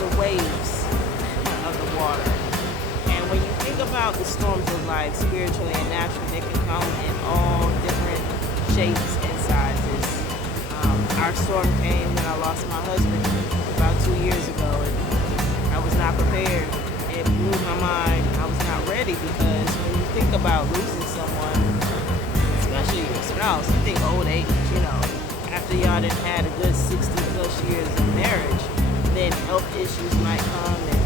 the waves of the water. And when you think about the storms of life, spiritually and naturally, they can come in all different shapes and sizes. Our storm came when I lost my husband about 2 years ago, and I was not prepared. It blew my mind. I was not ready because when you think about losing someone, especially your spouse, you think old age, after y'all done had a good 60 plus years of marriage, then health issues might come and,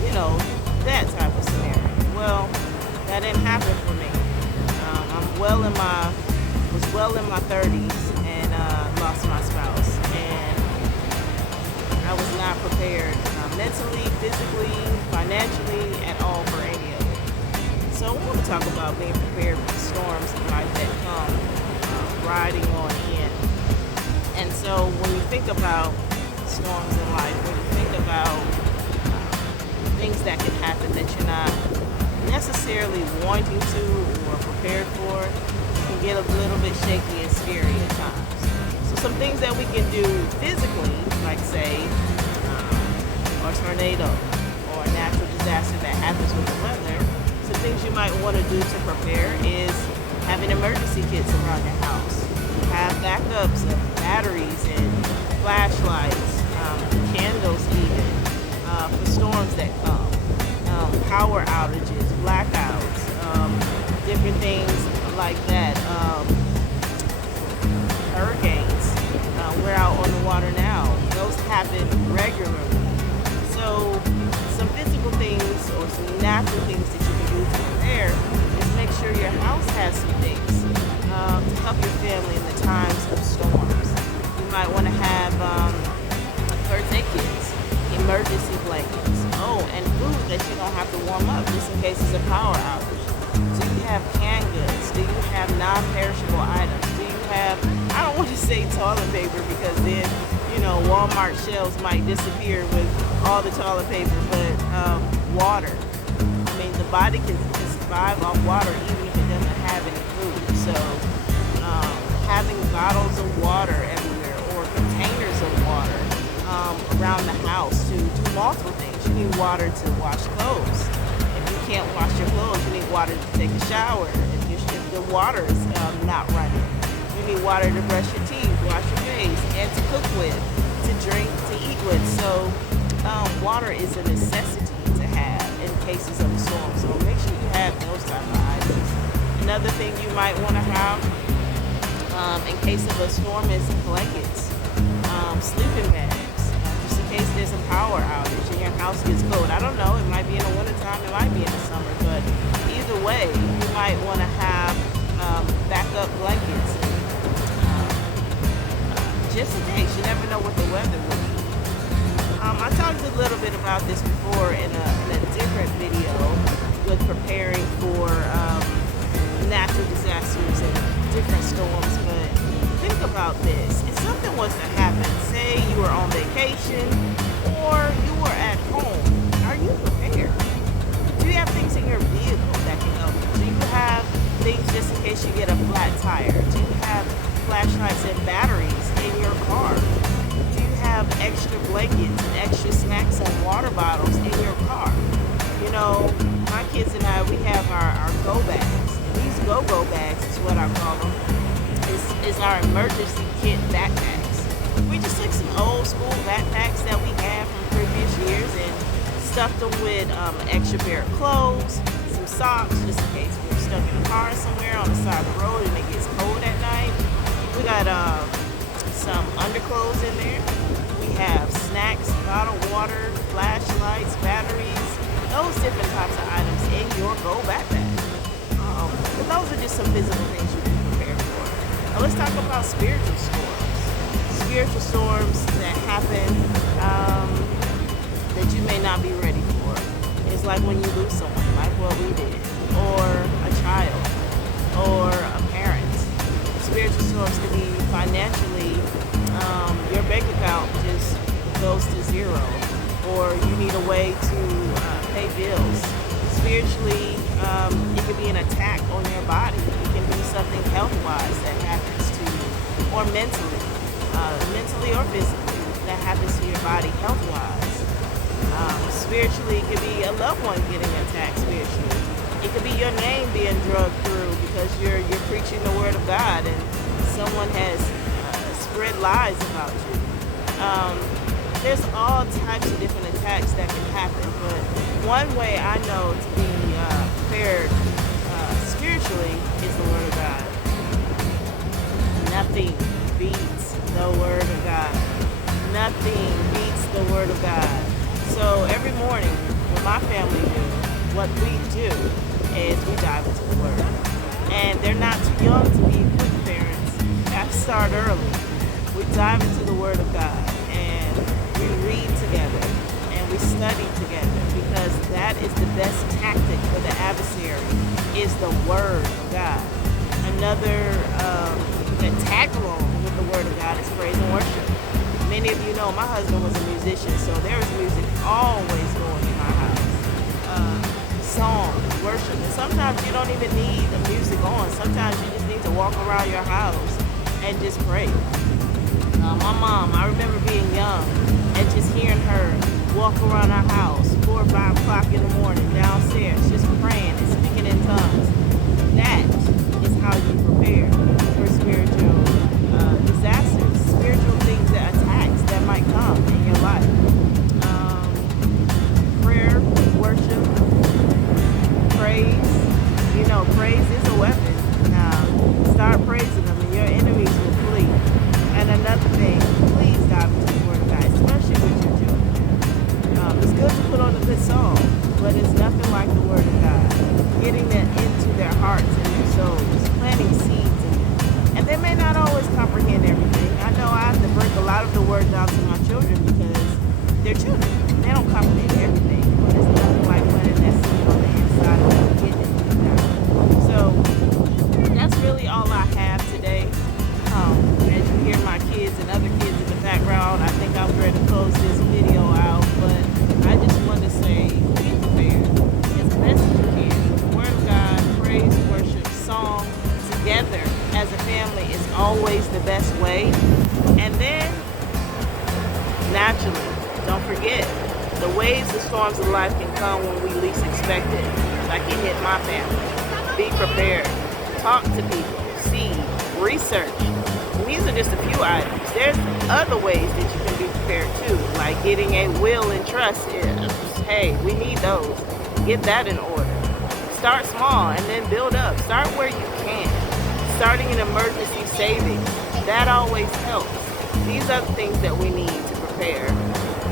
that type of scenario. Well, that didn't happen for me. Was well in my 30s and lost my spouse. And I was not prepared mentally, physically, financially, at all for any of it. So I want to talk about being prepared for the storms in life that come riding on in. And so when you think about storms in life, when you think about things that can happen that you're not necessarily wanting to or prepared for, it can get a little bit shaky and scary at times. So some things that we can do physically, like say, or a tornado or a natural disaster that happens with the weather, some things you might want to do to prepare is having emergency kits around your house. Have backups of batteries and flashlights, candles even, for storms that come, power outages, blackouts, different things like that. Hurricanes, we're out on the water now. Those happen regularly. So some physical things or some natural things that you can do to prepare is make sure your house has some things to help your family in the times of storms. You might want to have first aid kits, emergency blankets, and food that you don't have to warm up just in case it's a power outage. Do you have canned goods? Do you have non-perishable items? Do you have, I don't want to say toilet paper because then, Walmart shelves might disappear with all the toilet paper, but water. I mean, the body can survive off water even if it doesn't have any food. So having bottles of water everywhere or containers of water around the house to do multiple things. You need water to wash clothes. If you can't wash your clothes, you need water to take a shower. If the water is not running, you need water to brush your teeth, wash your face, and to cook with, to drink, to eat with. So water is a necessity to have in cases of a storm. So make sure you have those type of items. Another thing you might want to have in case of a storm is blankets, sleeping bags, just in case there's a power outage and your house gets cold. I don't know, it might be in the wintertime, it might be in the summer, but either way, you might want to have backup blankets just in case. You never know what the weather will be. I talked a little bit about this before in a different video with preparing for natural disasters and different storms, but think about this. If something was to happen, say you were on vacation or you were at home, are you prepared? Do you have things in your vehicle that can help you? Do you have things just in case you get a flat tire? Do you have flashlights and batteries in your car? Do you have extra blankets and extra snacks and water bottles in your car? My kids and I, we have our go bags. And these go-go bags is what I call them. Is our emergency kit backpacks. We just took some old school backpacks that we had from previous years and stuffed them with an extra pair of clothes, some socks, just in case we're stuck in a car somewhere on the side of the road and it gets cold at night. We got some underclothes in there. We have snacks, bottled water, flashlights, batteries, those different types of items in your go backpack. But those are just some physical things you can prepare for. Now let's talk about spiritual storms. Spiritual storms that happen that you may not be ready for. It's like when you lose someone, like what we did, or a child, or a parent. Spiritual storms can be financially, your bank account just goes to zero, or you need a way to pay bills. Spiritually, it could be an attack on your body. It can be something health-wise that happens to you, or mentally or physically, that happens to your body health-wise. Spiritually, it could be a loved one getting attacked spiritually. It could be your name being drugged through because you're preaching the word of God and someone has spread lies about you. There's all types of different attacks that can happen, but one way I know to be prepared spiritually is the word of God. Nothing beats the word of God. Nothing beats the word of God. So every morning, what my family do, what we do, is we dive into the word. And they're not too young to be quick parents. You have to start early. We dive into the word of God and we read together and we study together because that is the best tactic for the adversary is the word of God. Another tag along with the word of God is praise and worship. Many of you know my husband was a musician, so there was music always going in our house. Song, worship, and sometimes you don't even need the music on. Sometimes you just need to walk around your house and just pray. My mom, I remember being young and just hearing her walk around our house 4 or 5 o'clock in the morning downstairs, just praying and speaking in tongues. That is how you prepare for spiritual disasters, spiritual things, attacks that might come in your life. Prayer, worship, praise. You know, praise is a weapon. Start praising them and your enemies will flee. And another thing, please dive into the word of God, especially with your children. It's good to put on a good song, but it's nothing like the word of God. Getting it into their hearts and their souls, planting seeds in them. And they may not always comprehend everything. I know I have to break a lot of the word down to my children because they're children. They don't comprehend everything, but it's nothing like planting that seed on the inside of them, getting it deep down. So that's really all I have today. As you hear my kids and other kids in the background, I think I'm ready to close this video out, but I just want to say, be prepared as best as you can. The word of God, praise, worship, song, together as a family is always the best way. And then, naturally, don't forget, the waves and storms of life can come when we least expect it, like it hit my family. Be prepared. Talk to people. See. Research. And these are just a few items. There's other ways that you can be prepared too, like getting a will and trust. Hey, we need those. Get that in order. Start small and then build up. Start where you can. Starting an emergency savings. That always helps. These are the things that we need to prepare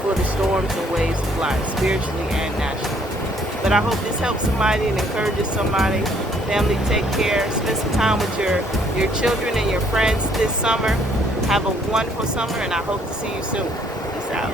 for the storms and waves of life, spiritually and naturally. But I hope this helps somebody and encourages somebody. Family, take care. Spend some time with your children and your friends this summer. Have a wonderful summer, and I hope to see you soon. Peace out.